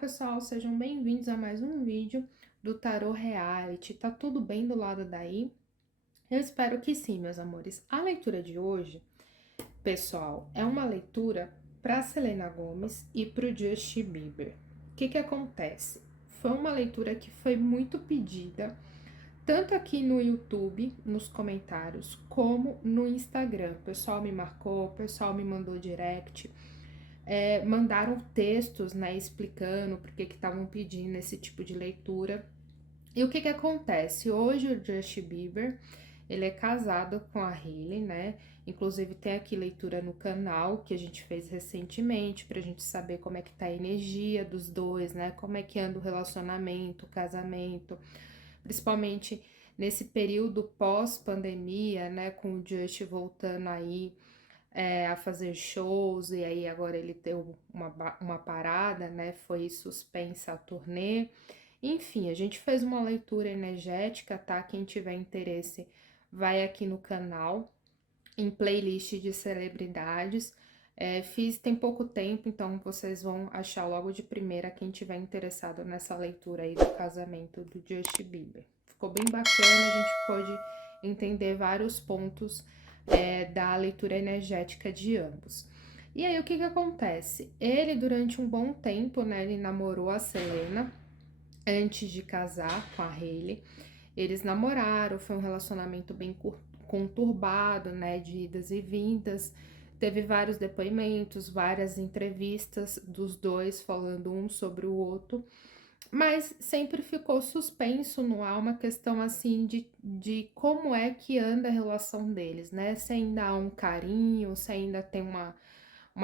pessoal, sejam bem-vindos a mais um vídeo do Tarô Reality. Tá tudo bem do lado daí? Eu espero que sim, meus amores. A leitura de hoje, pessoal, é uma leitura para Selena Gomez e para o Justin Bieber. O que acontece? Foi uma leitura que foi muito pedida, tanto aqui no YouTube, nos comentários, como no Instagram. O pessoal me marcou, o pessoal me mandou direct. Mandaram textos, né, explicando por que estavam pedindo esse tipo de leitura. E o que acontece? Hoje o Justin Bieber, ele é casado com a Hailey, né? Inclusive tem aqui leitura no canal que a gente fez recentemente pra gente saber como é que tá a energia dos dois, né? Como é que anda o relacionamento, o casamento, principalmente nesse período pós-pandemia, né? Com o Justin voltando aí a fazer shows, e aí agora ele deu uma parada, né? Foi suspensa a turnê. Enfim, a gente fez uma leitura energética, tá? Quem tiver interesse, vai aqui no canal, em playlist de celebridades. Fiz tem pouco tempo, então vocês vão achar logo de primeira quem tiver interessado nessa leitura aí do casamento do Justin Bieber. Ficou bem bacana, a gente pôde entender vários pontos da leitura energética de ambos. E aí, o que acontece? Ele, durante um bom tempo, né, ele namorou a Selena antes de casar com a Hailey. Eles namoraram, foi um relacionamento bem conturbado, né, de idas e vindas. Teve vários depoimentos, várias entrevistas dos dois falando um sobre o outro, mas sempre ficou suspenso no ar uma questão assim de como é que anda a relação deles, né? Se ainda há um carinho, se ainda tem uma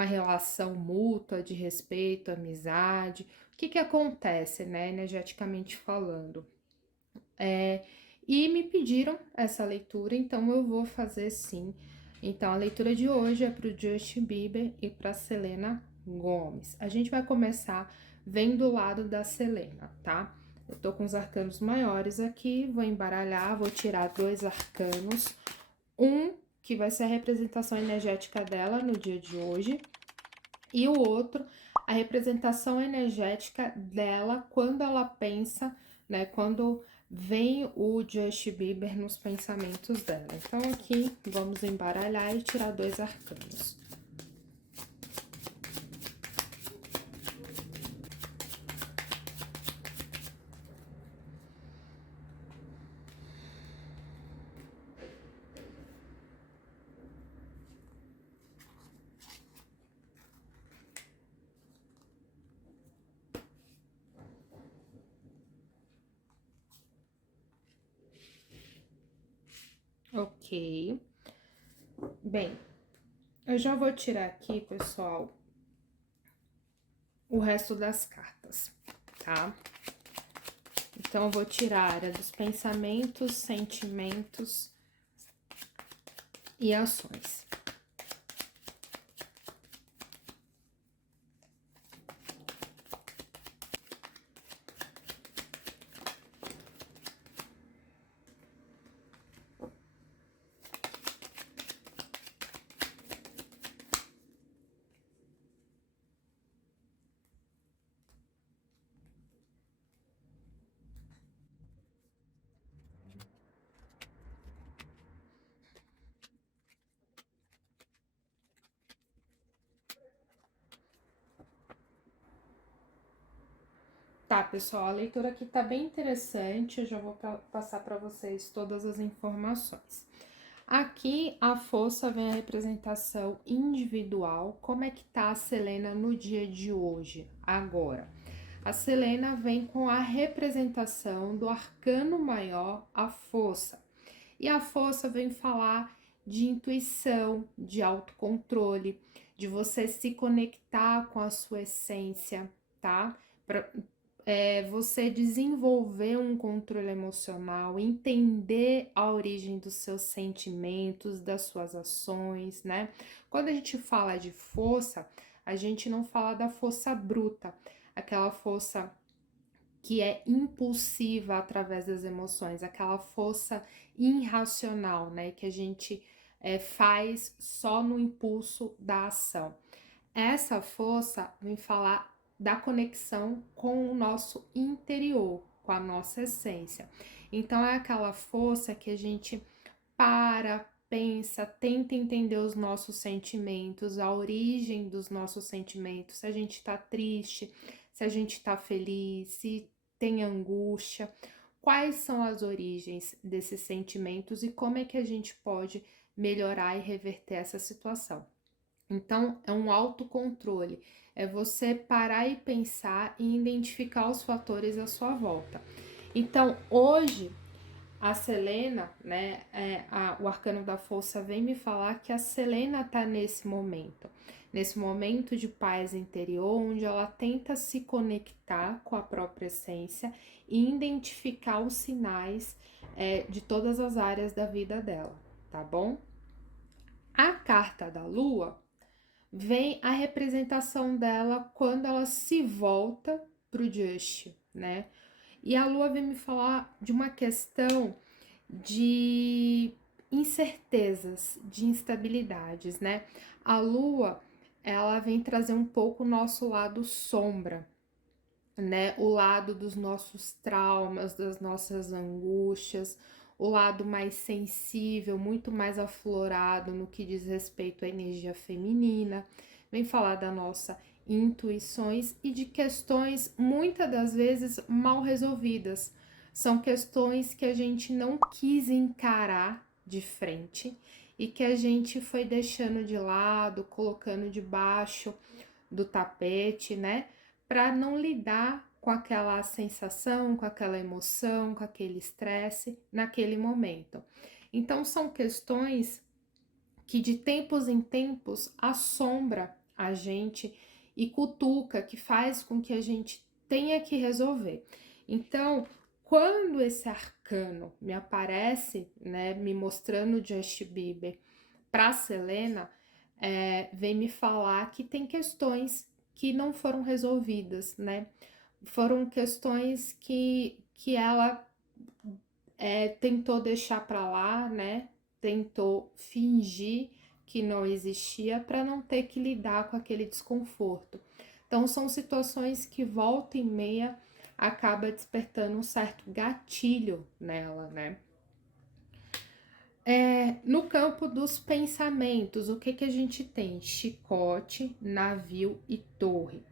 relação mútua de respeito, amizade. O que acontece, né, energeticamente falando? E me pediram essa leitura, então eu vou fazer sim. Então, a leitura de hoje é para o Justin Bieber e para Selena Gomez. A gente vai começar vendo do lado da Selena, tá? Eu tô com os arcanos maiores aqui, vou embaralhar, vou tirar 2 arcanos. Um que vai ser a representação energética dela no dia de hoje, e o outro, a representação energética dela quando ela pensa, né? Quando vem o Justin Bieber nos pensamentos dela. Então, aqui vamos embaralhar e tirar 2 arcanos. Ok. Bem, eu já vou tirar aqui, pessoal, o resto das cartas, tá? Então, eu vou tirar a área dos pensamentos, sentimentos e ações. Tá, pessoal, a leitura aqui tá bem interessante, eu já vou passar para vocês todas as informações. Aqui a força vem a representação individual, como é que tá a Selena no dia de hoje, agora. A Selena vem com a representação do arcano maior, a força. E a força vem falar de intuição, de autocontrole, de você se conectar com a sua essência, tá? Você desenvolver um controle emocional, entender a origem dos seus sentimentos, das suas ações, né? Quando a gente fala de força, a gente não fala da força bruta, aquela força que é impulsiva através das emoções, aquela força irracional, né? Que a gente faz só no impulso da ação. Essa força vem falar da conexão com o nosso interior, com a nossa essência. Então é aquela força que a gente pensa, tenta entender os nossos sentimentos, a origem dos nossos sentimentos, se a gente tá triste, se a gente tá feliz, se tem angústia, quais são as origens desses sentimentos e como é que a gente pode melhorar e reverter essa situação. Então, é um autocontrole, é você parar e pensar e identificar os fatores à sua volta. Então, hoje, a Selena, né, o arcano da força vem me falar que a Selena tá nesse momento de paz interior, onde ela tenta se conectar com a própria essência e identificar os sinais de todas as áreas da vida dela, tá bom? A carta da lua vem a representação dela quando ela se volta pro Just, né? E a lua vem me falar de uma questão de incertezas, de instabilidades, né? A lua, ela vem trazer um pouco o nosso lado sombra, né? O lado dos nossos traumas, das nossas angústias, o lado mais sensível, muito mais aflorado no que diz respeito à energia feminina. Vem falar da nossa intuições e de questões muitas das vezes mal resolvidas. São questões que a gente não quis encarar de frente e que a gente foi deixando de lado, colocando debaixo do tapete, né? Para não lidar com aquela sensação, com aquela emoção, com aquele estresse naquele momento. Então, são questões que de tempos em tempos assombra a gente e cutuca, que faz com que a gente tenha que resolver. Então, quando esse arcano me aparece, né, me mostrando Justin Bieber para Selena, vem me falar que tem questões que não foram resolvidas, né? Foram questões que ela tentou deixar para lá, né? Tentou fingir que não existia para não ter que lidar com aquele desconforto. Então são situações que volta e meia acaba despertando um certo gatilho nela, né? No campo dos pensamentos, o que que a gente tem? Chicote, navio e torre.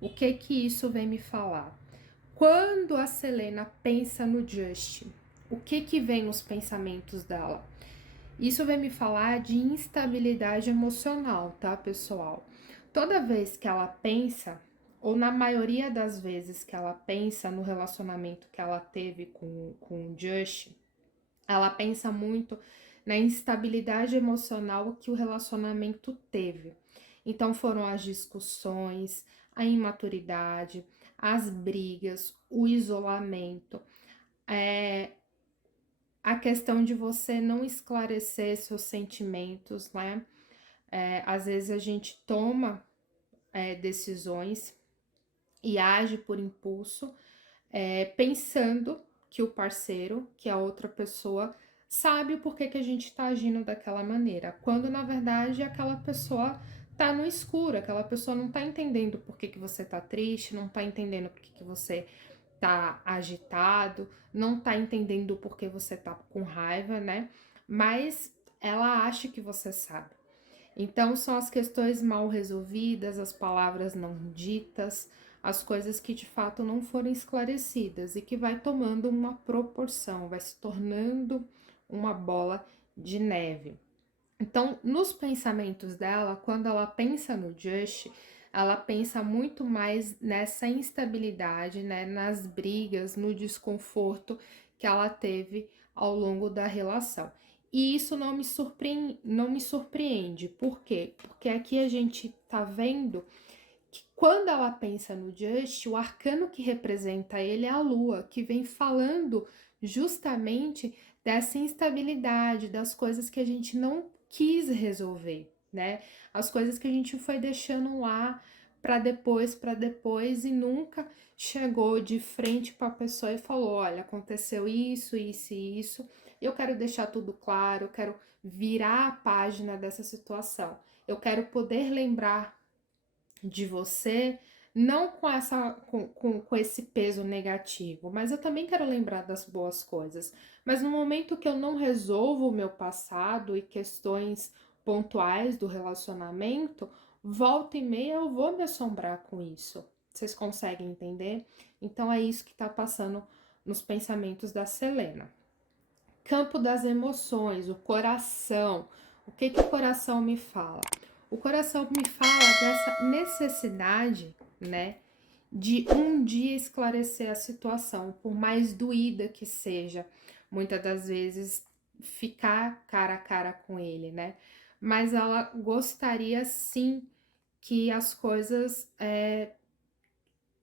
O que que isso vem me falar? Quando a Selena pensa no Justin, o que que vem nos pensamentos dela? Isso vem me falar de instabilidade emocional, tá, pessoal? Toda vez que ela pensa, ou na maioria das vezes que ela pensa no relacionamento que ela teve com o Justin, ela pensa muito na instabilidade emocional que o relacionamento teve. Então foram as discussões, a imaturidade, as brigas, o isolamento, a questão de você não esclarecer seus sentimentos, né? Às vezes a gente toma decisões e age por impulso, pensando que o parceiro, que a outra pessoa, sabe o porquê que a gente tá agindo daquela maneira, quando na verdade aquela pessoa tá no escuro, aquela pessoa não tá entendendo por que você tá triste, não tá entendendo por que você tá agitado, não tá entendendo o porquê você tá com raiva, né? Mas ela acha que você sabe. Então, são as questões mal resolvidas, as palavras não ditas, as coisas que de fato não foram esclarecidas e que vai tomando uma proporção, vai se tornando uma bola de neve. Então, nos pensamentos dela, quando ela pensa no Just, ela pensa muito mais nessa instabilidade, né, nas brigas, no desconforto que ela teve ao longo da relação. E isso não me surpreende. Por quê? Porque aqui a gente tá vendo que quando ela pensa no Just, o arcano que representa ele é a lua, que vem falando justamente dessa instabilidade, das coisas que a gente não quis resolver, né? As coisas que a gente foi deixando lá para depois e nunca chegou de frente para a pessoa e falou: olha, aconteceu isso, isso e isso. Eu quero deixar tudo claro, eu quero virar a página dessa situação. Eu quero poder lembrar de você não com com esse peso negativo, mas eu também quero lembrar das boas coisas. Mas no momento que eu não resolvo o meu passado e questões pontuais do relacionamento, volta e meia eu vou me assombrar com isso. Vocês conseguem entender? Então é isso que tá passando nos pensamentos da Selena. Campo das emoções, o coração. O que que o coração me fala? O coração me fala dessa necessidade, né, de um dia esclarecer a situação, por mais doída que seja, muitas das vezes ficar cara a cara com ele, né? Mas ela gostaria sim que as coisas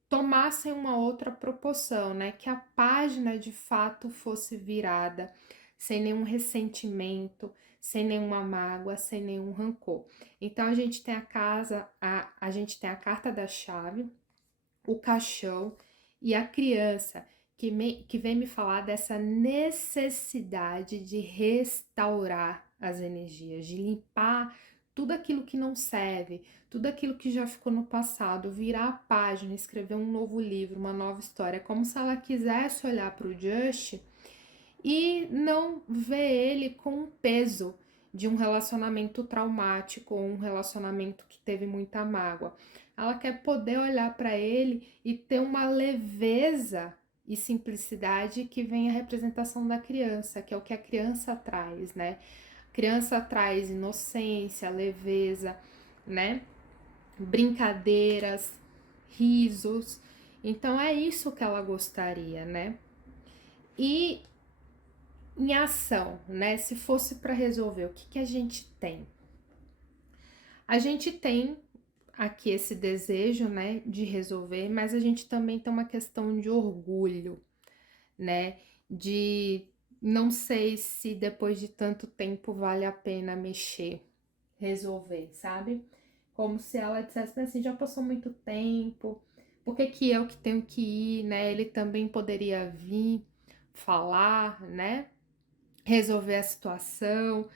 tomassem uma outra proporção, né? Que a página de fato fosse virada, sem nenhum ressentimento, sem nenhuma mágoa, sem nenhum rancor. Então a gente tem a gente tem a carta da chave, o caixão e a criança que vem me falar dessa necessidade de restaurar as energias, de limpar tudo aquilo que não serve, tudo aquilo que já ficou no passado, virar a página, escrever um novo livro, uma nova história, como se ela quisesse olhar para o Just e não ver ele com o peso de um relacionamento traumático ou um relacionamento que teve muita mágoa. Ela quer poder olhar para ele e ter uma leveza e simplicidade que vem a representação da criança, que é o que a criança traz, né? A criança traz inocência, leveza, né? Brincadeiras, risos. Então é isso que ela gostaria, né? E em ação, né? Se fosse para resolver, o que a gente tem? A gente tem aqui esse desejo, né, de resolver, mas a gente também tem uma questão de orgulho, né? De não sei se depois de tanto tempo vale a pena mexer, resolver, sabe? Como se ela dissesse assim, já passou muito tempo, por que que eu que tenho que ir, né? Ele também poderia vir falar, né? Resolver a situação.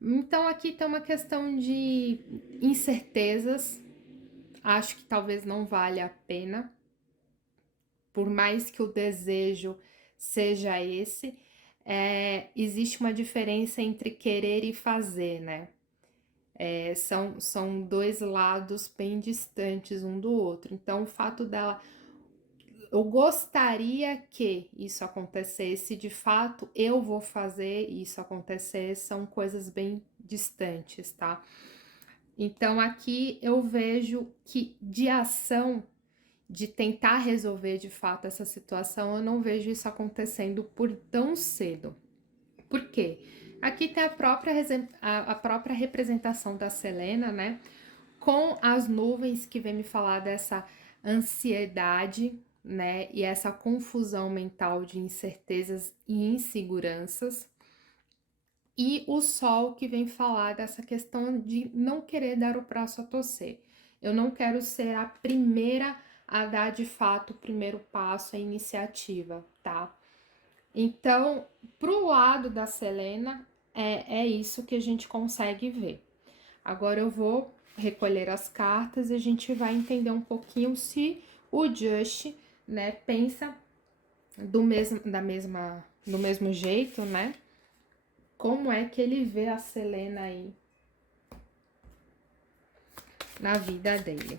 Então aqui tem uma questão de incertezas. Acho que talvez não valha a pena, por mais que o desejo seja esse, existe uma diferença entre querer e fazer, né? São dois lados bem distantes um do outro. Então, o fato dela eu gostaria que isso acontecesse, de fato eu vou fazer isso acontecer, são coisas bem distantes, tá? Então aqui eu vejo que de ação, de tentar resolver de fato essa situação, eu não vejo isso acontecendo por tão cedo. Por quê? Aqui tem a própria representação da Selena, né? Com as nuvens que vem me falar dessa ansiedade, né? E essa confusão mental de incertezas e inseguranças. E o sol que vem falar dessa questão de não querer dar o braço a torcer. Eu não quero ser a primeira a dar de fato o primeiro passo, a iniciativa, tá? Então, pro lado da Selena, é isso que a gente consegue ver. Agora eu vou recolher as cartas e a gente vai entender um pouquinho se o Just, né, pensa do mesmo jeito, né? Como é que ele vê a Selena aí na vida dele.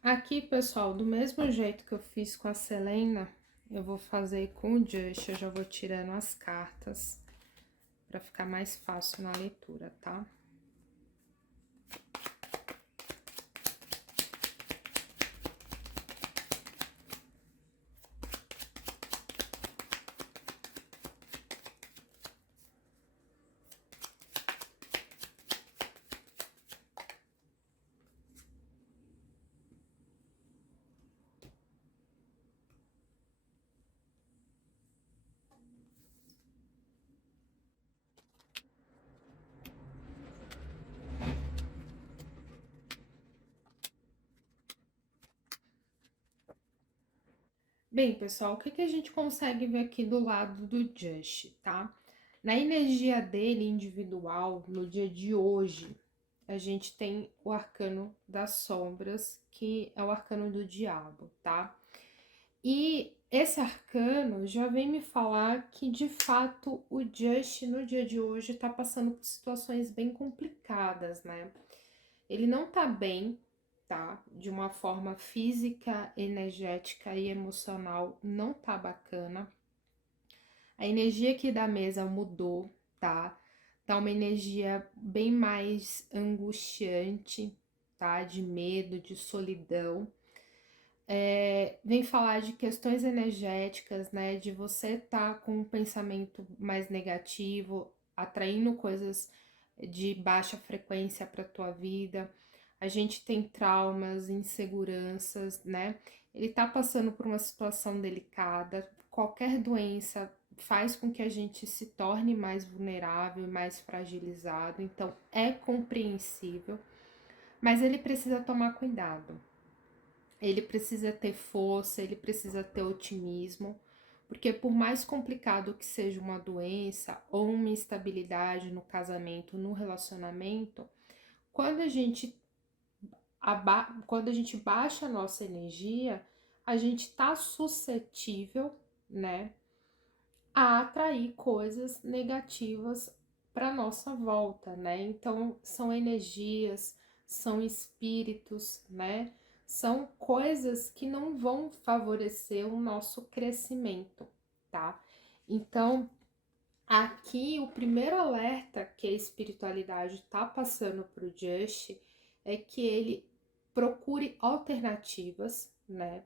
Aqui, pessoal, do mesmo jeito que eu fiz com a Selena, eu vou fazer com o Just. Eu já vou tirando as cartas para ficar mais fácil na leitura, tá? Bem, pessoal, o que que a gente consegue ver aqui do lado do Just, tá? Na energia dele individual, no dia de hoje, a gente tem o arcano das sombras, que é o arcano do diabo, tá? E esse arcano já vem me falar que, de fato, o Just no dia de hoje tá passando por situações bem complicadas, né? Ele não tá bem, tá? De uma forma física, energética e emocional, não tá bacana. A energia aqui da mesa mudou, tá? Tá uma energia bem mais angustiante, tá? De medo, de solidão. Vem falar de questões energéticas, né? De você tá com um pensamento mais negativo, atraindo coisas de baixa frequência para tua vida. A gente tem traumas, inseguranças, né? Ele tá passando por uma situação delicada. Qualquer doença faz com que a gente se torne mais vulnerável e mais fragilizado, então é compreensível, mas ele precisa tomar cuidado. Ele precisa ter força, ele precisa ter otimismo, porque por mais complicado que seja uma doença ou uma instabilidade no casamento, no relacionamento, quando a gente, quando a gente baixa a nossa energia, a gente está suscetível, né, a atrair coisas negativas para nossa volta, né? Então são energias, são espíritos, né? São coisas que não vão favorecer o nosso crescimento, tá? Então, aqui o primeiro alerta que a espiritualidade está passando para o Just é que ele procure alternativas, né?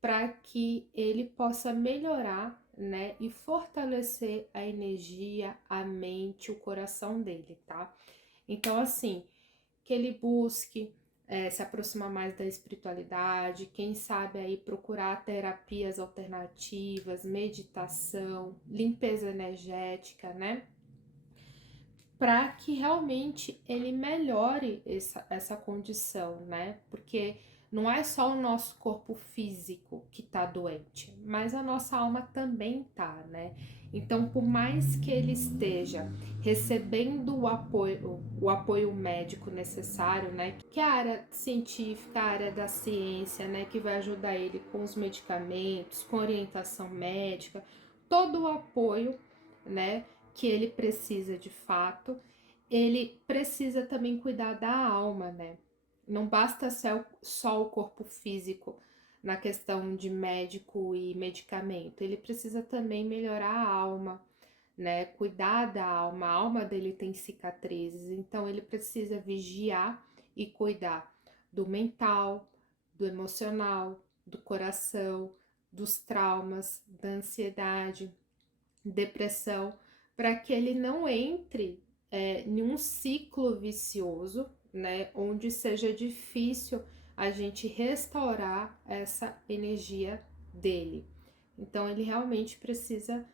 Para que ele possa melhorar, né, e fortalecer a energia, a mente, o coração dele, tá? Então, assim, que ele busque se aproximar mais da espiritualidade, quem sabe aí procurar terapias alternativas, meditação, limpeza energética, né? Para que realmente ele melhore essa condição, né? Porque não é só o nosso corpo físico que tá doente, mas a nossa alma também tá, né? Então, por mais que ele esteja recebendo o apoio médico necessário, né? Que é a área científica, a área da ciência, né? Que vai ajudar ele com os medicamentos, com orientação médica, todo o apoio, né? Que ele precisa de fato, ele precisa também cuidar da alma, né? Não basta ser só o corpo físico na questão de médico e medicamento, ele precisa também melhorar a alma, né? Cuidar da alma, a alma dele tem cicatrizes, então ele precisa vigiar e cuidar do mental, do emocional, do coração, dos traumas, da ansiedade, depressão, para que ele não entre em um ciclo vicioso, né, onde seja difícil a gente restaurar essa energia dele. Então ele realmente precisa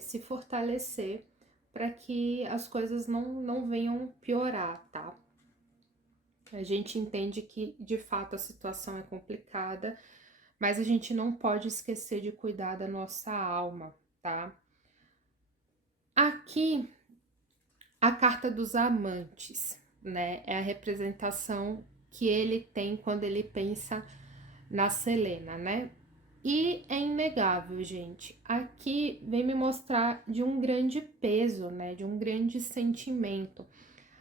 se fortalecer para que as coisas não venham piorar, tá? A gente entende que de fato a situação é complicada, mas a gente não pode esquecer de cuidar da nossa alma, tá? Aqui, a carta dos amantes, né? É a representação que ele tem quando ele pensa na Selena, né? E é inegável, gente. Aqui vem me mostrar de um grande peso, né? De um grande sentimento.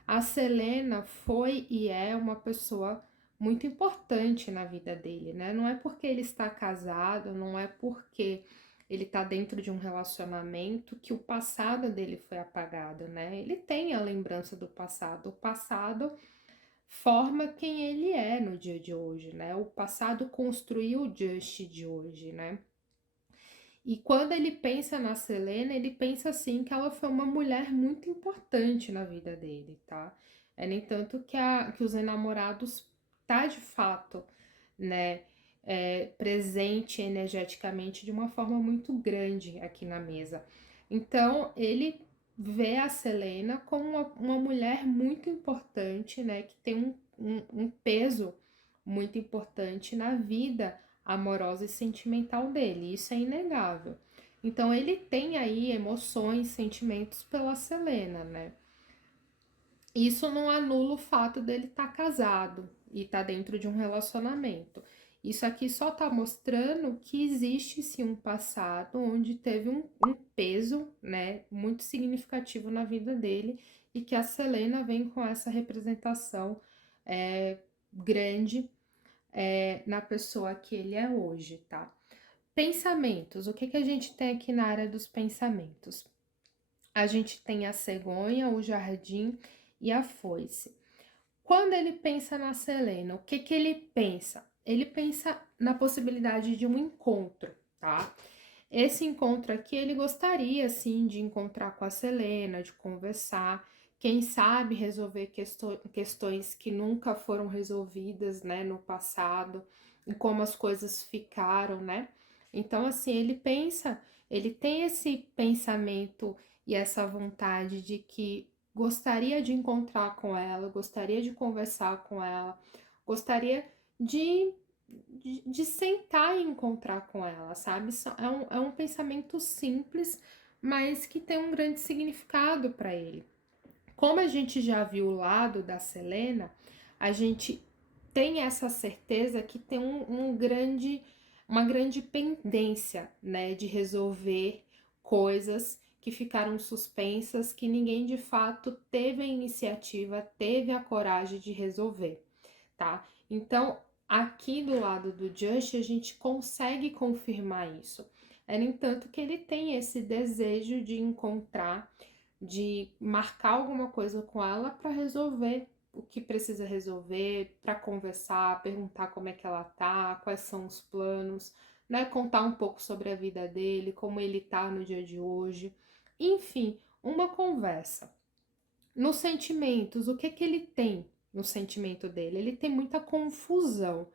A Selena foi e é uma pessoa muito importante na vida dele, né? Não é porque ele está casado, não é porque ele tá dentro de um relacionamento que o passado dele foi apagado, né? Ele tem a lembrança do passado. O passado forma quem ele é no dia de hoje, né? O passado construiu o Just de hoje, né? E quando ele pensa na Selena, ele pensa assim que ela foi uma mulher muito importante na vida dele, tá? É nem tanto que os enamorados tá de fato, né, presente energeticamente de uma forma muito grande aqui na mesa. Então ele vê a Selena como uma mulher muito importante, né, que tem um peso muito importante na vida amorosa e sentimental dele, isso é inegável. Então ele tem aí emoções, sentimentos pela Selena, né? Isso não anula o fato dele estar casado e estar dentro de um relacionamento. Isso aqui só está mostrando que existe sim um passado onde teve um peso, né, muito significativo na vida dele e que a Selena vem com essa representação grande na pessoa que ele é hoje, tá? Pensamentos. O que que a gente tem aqui na área dos pensamentos? A gente tem a cegonha, o jardim e a foice. Quando ele pensa na Selena, o que que ele pensa? Ele pensa na possibilidade de um encontro, tá? Esse encontro aqui, ele gostaria, sim, de encontrar com a Selena, de conversar, quem sabe resolver questões que nunca foram resolvidas, né, no passado, e como as coisas ficaram, né? Então, assim, ele pensa, ele tem esse pensamento e essa vontade de que gostaria de encontrar com ela, gostaria de conversar com ela, gostaria de de sentar e encontrar com ela, sabe? É um pensamento simples, mas que tem um grande significado para ele. Como a gente já viu o lado da Selena, a gente tem essa certeza que tem uma grande pendência, né, de resolver coisas que ficaram suspensas, que ninguém de fato teve a iniciativa, teve a coragem de resolver, tá? Então, aqui do lado do Just, a gente consegue confirmar isso. É, no entanto, que ele tem esse desejo de encontrar, de marcar alguma coisa com ela para resolver o que precisa resolver, para conversar, perguntar como é que ela tá, quais são os planos, né? Contar um pouco sobre a vida dele, como ele tá no dia de hoje. Enfim, uma conversa. Nos sentimentos, o que que ele tem no sentimento dele? Ele tem muita confusão.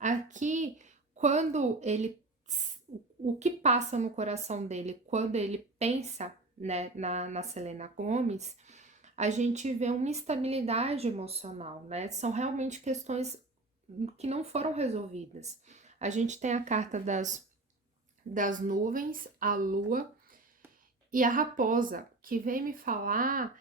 Aqui, quando ele o que passa no coração dele quando ele pensa, né, na Selena Gomez, a gente vê uma instabilidade emocional, né? São realmente questões que não foram resolvidas. A gente tem a carta das nuvens, a lua e a raposa, que vem me falar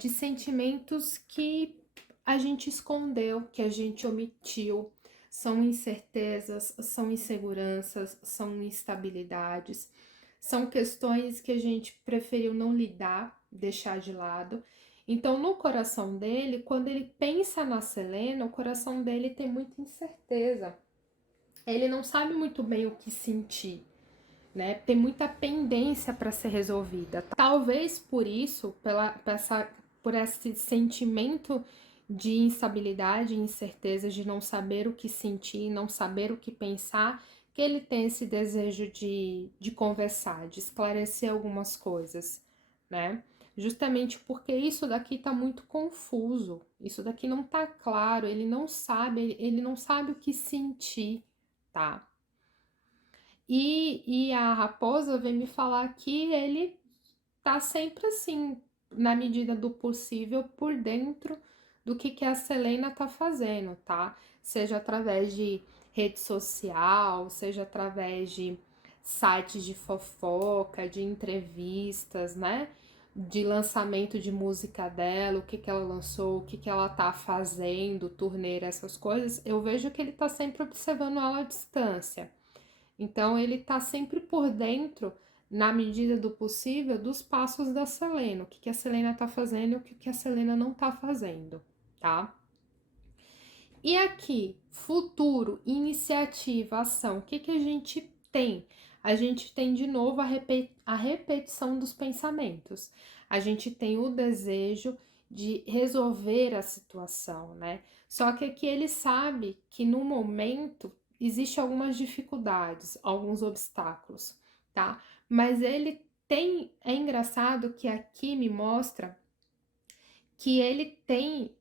de sentimentos que a gente escondeu, que a gente omitiu. São incertezas, são inseguranças, são instabilidades, são questões que a gente preferiu não lidar, deixar de lado. Então, no coração dele, quando ele pensa na Selena, o coração dele tem muita incerteza. Ele não sabe muito bem o que sentir, né? Tem muita pendência para ser resolvida. Talvez por isso, por esse sentimento de instabilidade e incerteza, de não saber o que sentir, não saber o que pensar, que ele tem esse desejo de conversar, de esclarecer algumas coisas, né? Justamente porque isso daqui tá muito confuso, isso daqui não tá claro, ele não sabe o que sentir, tá? E a raposa vem me falar que ele tá sempre assim, na medida do possível, por dentro do que a Selena tá fazendo, tá? Seja através de rede social, seja através de sites de fofoca, de entrevistas, né? De lançamento de música dela, o que ela lançou, o que ela tá fazendo, turnê, essas coisas. Eu vejo que ele tá sempre observando ela à distância. Então, ele tá sempre por dentro, na medida do possível, dos passos da Selena, o que a Selena tá fazendo e o que a Selena não tá fazendo, tá? E aqui, futuro, iniciativa, ação, o que a gente tem? A gente tem de novo a repetição dos pensamentos. A gente tem o desejo de resolver a situação, né? Só que aqui ele sabe que no momento existe algumas dificuldades, alguns obstáculos, tá? Mas ele tem, é engraçado que aqui me mostra que ele tem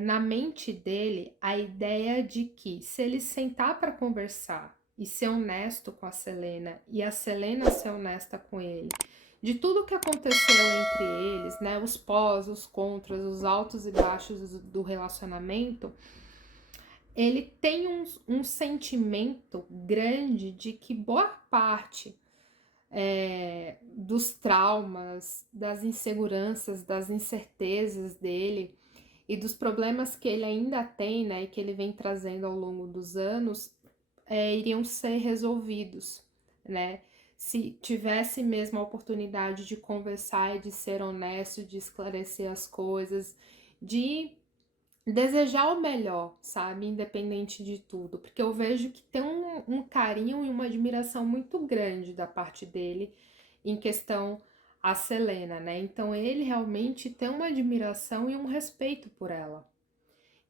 na mente dele a ideia de que se ele sentar para conversar e ser honesto com a Selena e a Selena ser honesta com ele, de tudo que aconteceu entre eles, né, os pós, os contras, os altos e baixos do relacionamento, ele tem um sentimento grande de que boa parte dos traumas, das inseguranças, das incertezas dele e dos problemas que ele ainda tem, né, e que ele vem trazendo ao longo dos anos, iriam ser resolvidos, né? Se tivesse mesmo a oportunidade de conversar e de ser honesto, de esclarecer as coisas, de desejar o melhor, sabe? Independente de tudo. Porque eu vejo que tem um carinho e uma admiração muito grande da parte dele em questão a Selena, né? Então ele realmente tem uma admiração e um respeito por ela.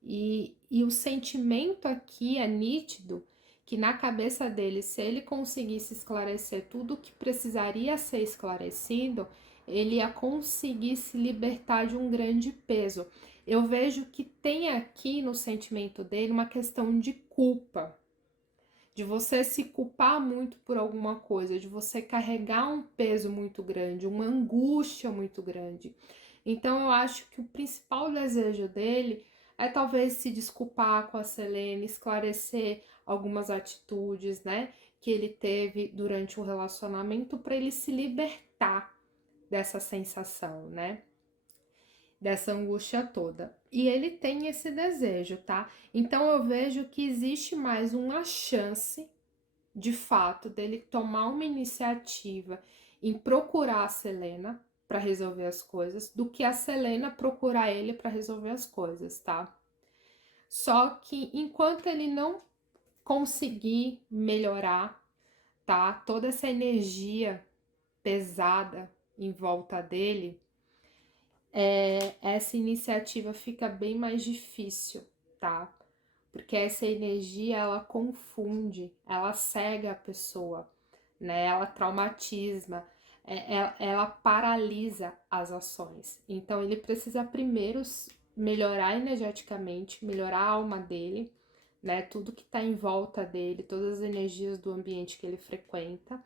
E o sentimento aqui é nítido que na cabeça dele, se ele conseguisse esclarecer tudo o que precisaria ser esclarecido, ele ia conseguir se libertar de um grande peso. Eu vejo que tem aqui no sentimento dele uma questão de culpa, de você se culpar muito por alguma coisa, de você carregar um peso muito grande, uma angústia muito grande. Então eu acho que o principal desejo dele é talvez se desculpar com a Selena, esclarecer algumas atitudes, né, que ele teve durante o relacionamento para ele se libertar dessa sensação, né? Dessa angústia toda. E ele tem esse desejo, tá? Então eu vejo que existe mais uma chance, de fato, dele tomar uma iniciativa em procurar a Selena para resolver as coisas, do que a Selena procurar ele para resolver as coisas, tá? Só que enquanto ele não conseguir melhorar, tá? Toda essa energia pesada em volta dele, essa iniciativa fica bem mais difícil, tá? Porque essa energia, ela confunde, ela cega a pessoa, né? Ela traumatiza, ela paralisa as ações. Então, ele precisa primeiro melhorar energeticamente, melhorar a alma dele, né? Tudo que tá em volta dele, todas as energias do ambiente que ele frequenta,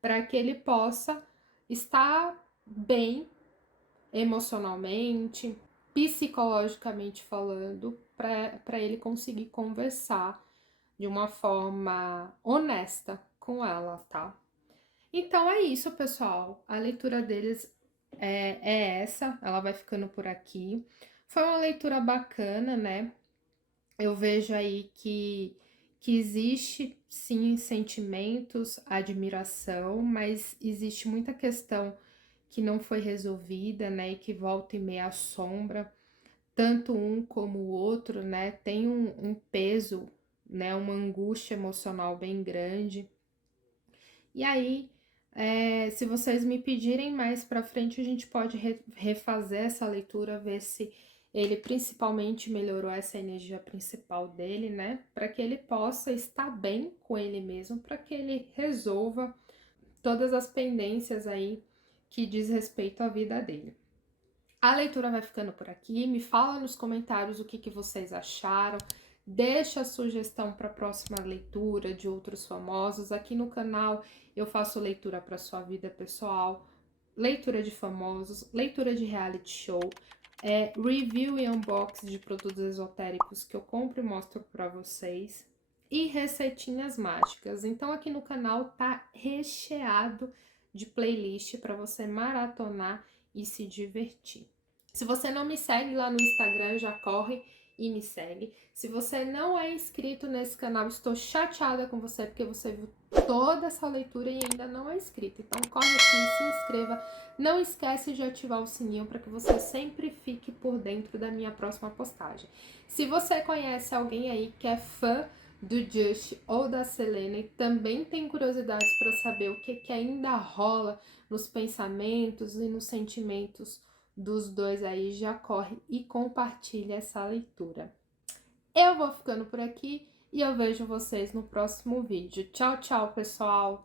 para que ele possa estar bem emocionalmente, psicologicamente falando, para ele conseguir conversar de uma forma honesta com ela, tá? Então é isso, pessoal. A leitura deles é essa, ela vai ficando por aqui. Foi uma leitura bacana, né? Eu vejo aí que existe sim sentimentos, admiração, mas existe muita questão que não foi resolvida, né? E que volta e meia assombra, tanto um como o outro, né? Tem um peso, né? Uma angústia emocional bem grande. E aí, se vocês me pedirem mais pra frente, a gente pode refazer essa leitura, ver se ele principalmente melhorou essa energia principal dele, né? Para que ele possa estar bem com ele mesmo, para que ele resolva todas as pendências aí que diz respeito à vida dele. A leitura vai ficando por aqui. Me fala nos comentários o que vocês acharam. Deixa a sugestão para a próxima leitura de outros famosos. Aqui no canal eu faço leitura para sua vida pessoal, leitura de famosos, leitura de reality show, review e unboxing de produtos esotéricos que eu compro e mostro para vocês, e receitinhas mágicas. Então aqui no canal tá recheado de playlist para você maratonar e se divertir. Se você não me segue lá no Instagram, já corre e me segue. Se você não é inscrito nesse canal, estou chateada com você porque você viu toda essa leitura e ainda não é inscrito. Então corre aqui, se inscreva. Não esquece de ativar o sininho para que você sempre fique por dentro da minha próxima postagem. Se você conhece alguém aí que é fã do Just ou da Selena e também tem curiosidades para saber o que ainda rola nos pensamentos e nos sentimentos dos dois aí, já corre e compartilha essa leitura. Eu vou ficando por aqui e eu vejo vocês no próximo vídeo. Tchau, tchau, pessoal!